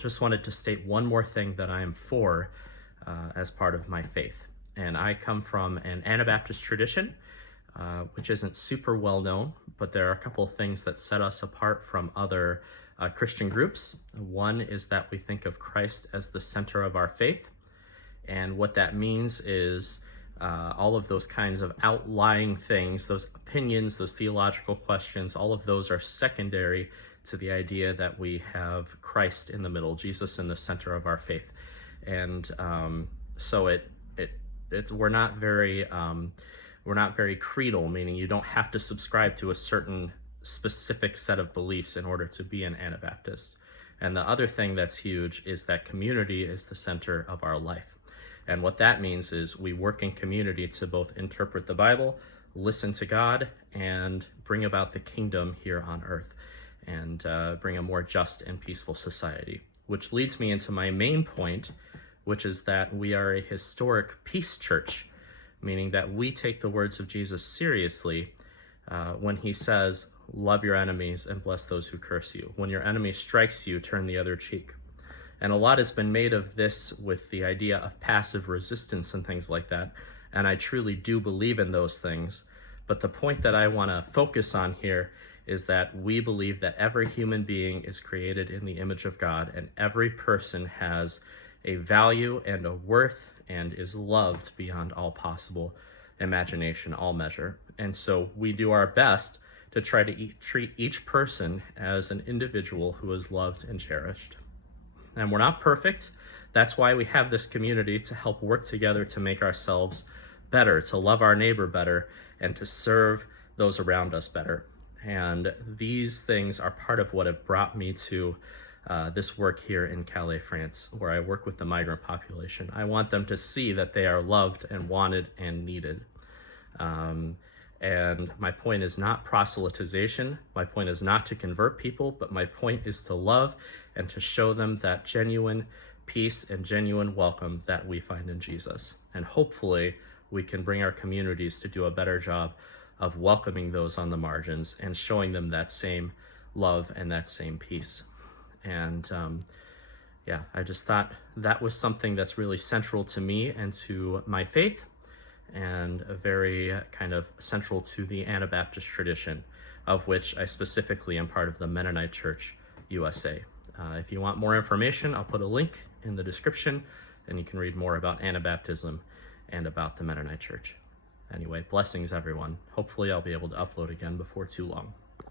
just wanted to state one more thing that I am for as part of my faith. And I come from an Anabaptist tradition, which isn't super well known, but there are a couple of things that set us apart from other Christian groups. One is that we think of Christ as the center of our faith. And what that means is all of those kinds of outlying things, those opinions, those theological questions, all of those are secondary to the idea that we have Christ in the middle, Jesus in the center of our faith. And so we're not very creedal, meaning you don't have to subscribe to a certain specific set of beliefs in order to be an Anabaptist. And the other thing that's huge is that community is the center of our life. And what that means is we work in community to both interpret the Bible, listen to God, and bring about the kingdom here on earth, and bring a more just and peaceful society. Which leads me into my main point, which is that we are a historic peace church, meaning that we take the words of Jesus seriously when he says, love your enemies and bless those who curse you. When your enemy strikes you, turn the other cheek. And a lot has been made of this with the idea of passive resistance and things like that. And I truly do believe in those things. But the point that I want to focus on here is that we believe that every human being is created in the image of God, and every person has a value and a worth and is loved beyond all possible imagination, all measure. And so we do our best to try to treat each person as an individual who is loved and cherished. And we're not perfect. That's why we have this community, to help work together to make ourselves better, to love our neighbor better, and to serve those around us better. And these things are part of what have brought me to this work here in Calais, France, where I work with the migrant population. I want them to see that they are loved and wanted and needed. And my point is not proselytization. My point is not to convert people, but my point is to love and to show them that genuine peace and genuine welcome that we find in Jesus. And hopefully we can bring our communities to do a better job of welcoming those on the margins and showing them that same love and that same peace. And I just thought that was something that's really central to me and to my faith, and very kind of central to the Anabaptist tradition, of which I specifically am part of the Mennonite Church USA. If you want more information, I'll put a link in the description, and you can read more about Anabaptism and about the Mennonite Church. Anyway, blessings everyone. Hopefully I'll be able to upload again before too long.